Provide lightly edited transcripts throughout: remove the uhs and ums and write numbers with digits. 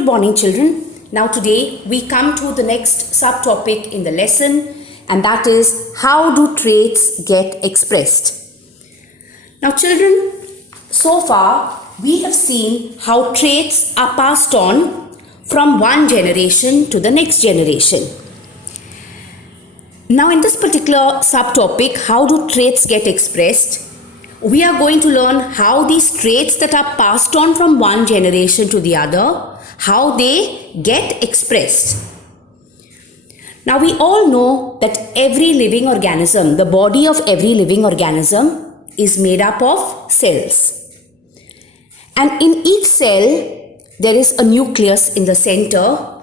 Good morning, children. Now today we come to the next subtopic in the lesson, and that is how do traits get expressed. Now children, so far we have seen how traits are passed on from one generation to the next generation. Now in this particular subtopic, how do traits get expressed, we are going to learn how these traits that are passed on from one generation to the other, how they get expressed. Now we all know that every living organism, the body of every living organism is made up of cells. And in each cell, there is a nucleus in the center,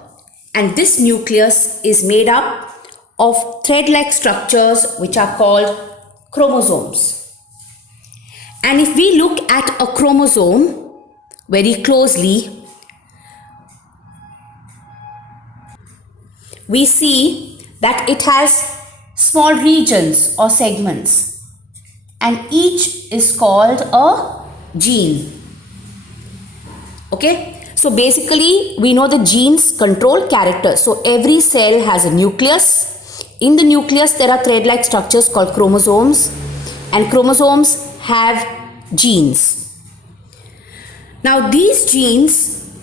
and this nucleus is made up of thread-like structures which are called chromosomes. And if we look at a chromosome very closely, we see that it has small regions or segments, and each is called a gene. Okay, so basically we know the genes control character. So every cell has a nucleus. In the nucleus there are thread-like structures called chromosomes, and chromosomes have genes. Now these genes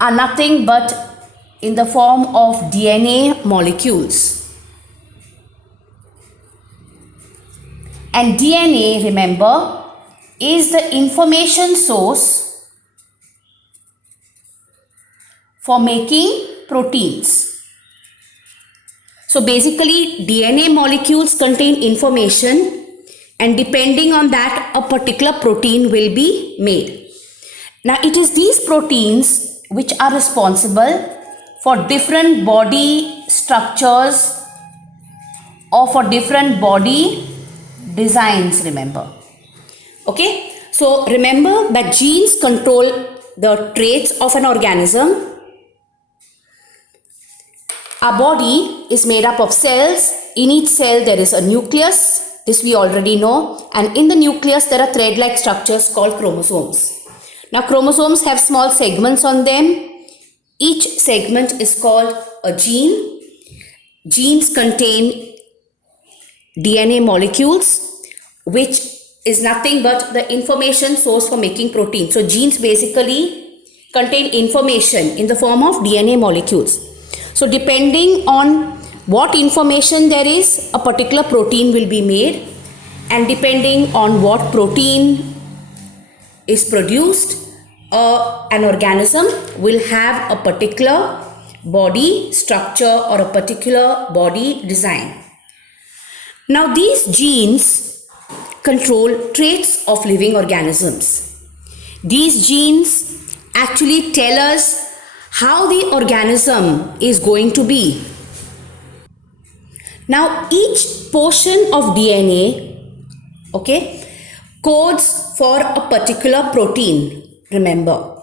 are nothing but in the form of DNA molecules. And DNA, remember, is the information source for making proteins. So basically DNA molecules contain information, and depending on that a particular protein will be made. Now it is these proteins which are responsible for different body structures or for different body designs, remember. Okay, so remember that genes control the traits of an organism. Our body is made up of cells. In each cell there is a nucleus. This we already know. And in the nucleus there are thread-like structures called chromosomes. Now chromosomes have small segments on them. Each segment is called a gene. Genes contain DNA molecules, which is nothing but the information source for making protein. So genes basically contain information in the form of DNA molecules. So depending on what information there is, a particular protein will be made, and depending on what protein is produced, an organism will have a particular body structure or a particular body design. Now these genes control traits of living organisms. These genes actually tell us how the organism is going to be. Now each portion of DNA, okay, codes for a particular protein, remember.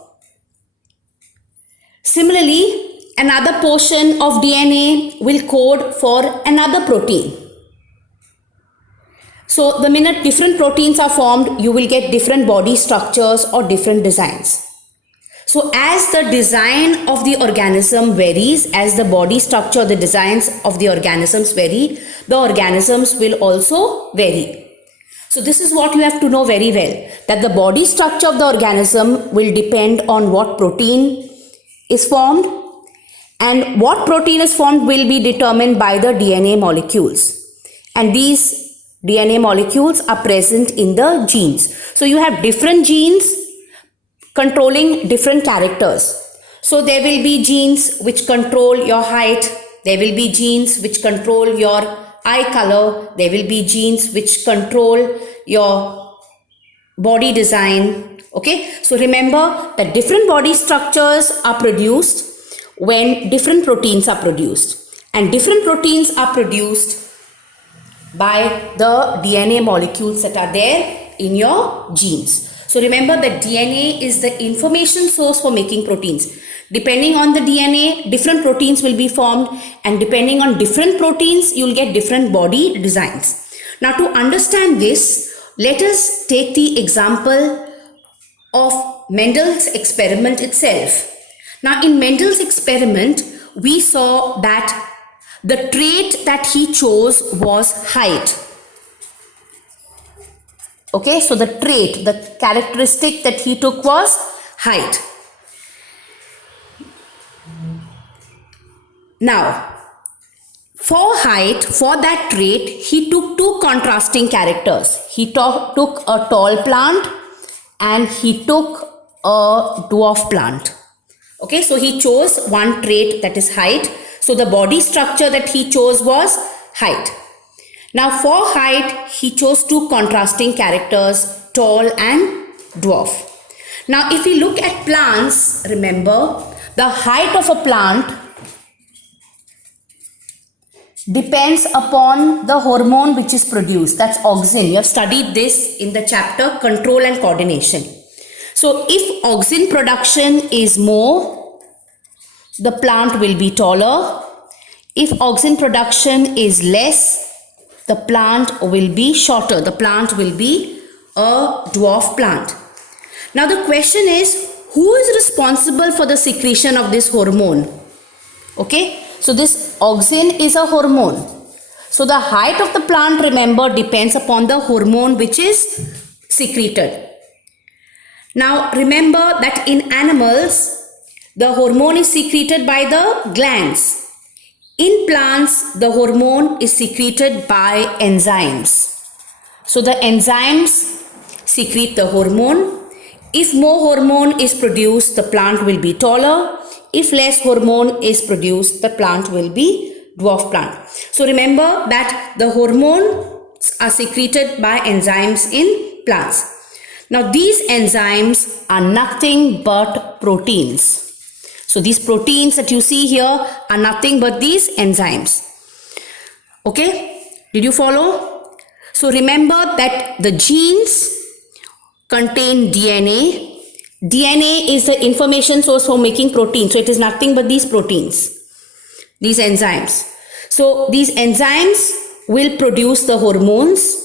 Similarly, another portion of DNA will code for another protein. So the minute different proteins are formed, you will get different body structures or different designs. So as the design of the organism varies, as the body structure, the designs of the organisms vary, the organisms will also vary. So this is what you have to know very well, that the body structure of the organism will depend on what protein is formed, and what protein is formed will be determined by the DNA molecules. And these DNA molecules are present in the genes. So you have different genes controlling different characters. So there will be genes which control your height, there will be genes which control your eye color, there will be genes which control your body design. Okay, so remember that different body structures are produced when different proteins are produced, and different proteins are produced by the DNA molecules that are there in your genes. So remember that DNA is the information source for making proteins. Depending on the DNA, different proteins will be formed, and depending on different proteins, you will get different body designs. Now to understand this, let us take the example of Mendel's experiment itself. Now in Mendel's experiment, we saw that the trait that he chose was height. Okay, so the trait, the characteristic that he took was height. Now, for height, for that trait, he took two contrasting characters. He took a tall plant and he took a dwarf plant. Okay, so he chose one trait, that is height. So the body structure that he chose was height. Now for height, he chose two contrasting characters, tall and dwarf. Now if we look at plants, remember the height of a plant depends upon the hormone which is produced. That's auxin. You have studied this in the chapter Control and Coordination. So if auxin production is more, the plant will be taller. If auxin production is less, the plant will be shorter. The plant will be a dwarf plant. Now the question is, who is responsible for the secretion of this hormone? Okay, so this auxin is a hormone. So the height of the plant, remember, depends upon the hormone which is secreted. Now remember that in animals, the hormone is secreted by the glands. In plants, the hormone is secreted by enzymes. So the enzymes secrete the hormone. If more hormone is produced, the plant will be taller. If less hormone is produced, the plant will be dwarf plant. So remember that the hormones are secreted by enzymes in plants. Now these enzymes are nothing but proteins. So these proteins that you see here are nothing but these enzymes. Okay, did you follow? So remember that the genes contain DNA. DNA is the information source for making protein. So it is nothing but these proteins, these enzymes. So these enzymes will produce the hormones.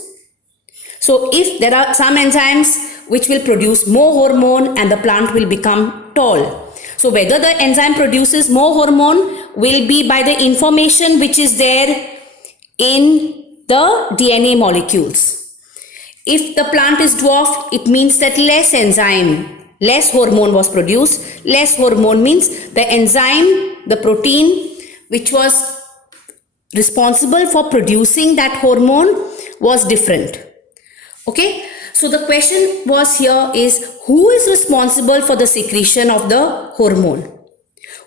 So if there are some enzymes which will produce more hormone and the plant will become tall. So whether the enzyme produces more hormone will be by the information which is there in the DNA molecules. If the plant is dwarf, it means that less enzyme, less hormone was produced. Less hormone means the enzyme, the protein which was responsible for producing that hormone was different. Okay, so the question was here is, who is responsible for the secretion of the hormone?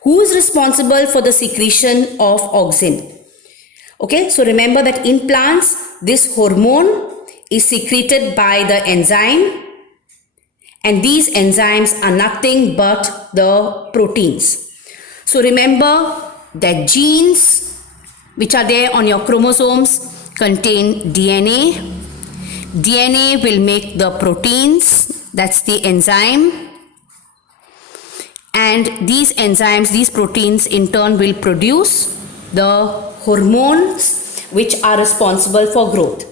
Who is responsible for the secretion of auxin? Okay, so remember that in plants, this hormone is secreted by the enzyme, and these enzymes are nothing but the proteins. So remember that genes which are there on your chromosomes contain DNA. DNA will make the proteins, that's the enzyme, and these enzymes, these proteins in turn will produce the hormones which are responsible for growth.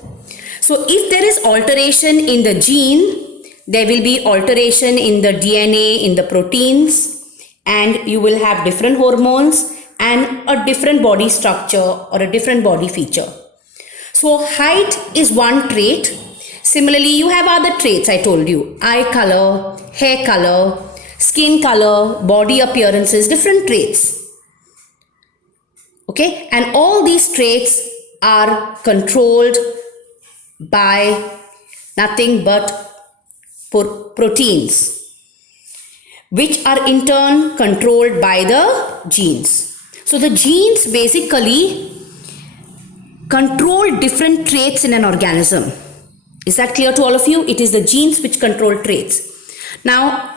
So if there is alteration in the gene, there will be alteration in the DNA, in the proteins, and you will have different hormones and a different body structure or a different body feature. So height is one trait. Similarly, you have other traits I told you, eye color, hair color, skin color, body appearances, different traits. Okay, and all these traits are controlled by nothing but proteins, which are in turn controlled by the genes. So the genes basically control different traits in an organism. Is that clear to all of you? It is the genes which control traits. Now,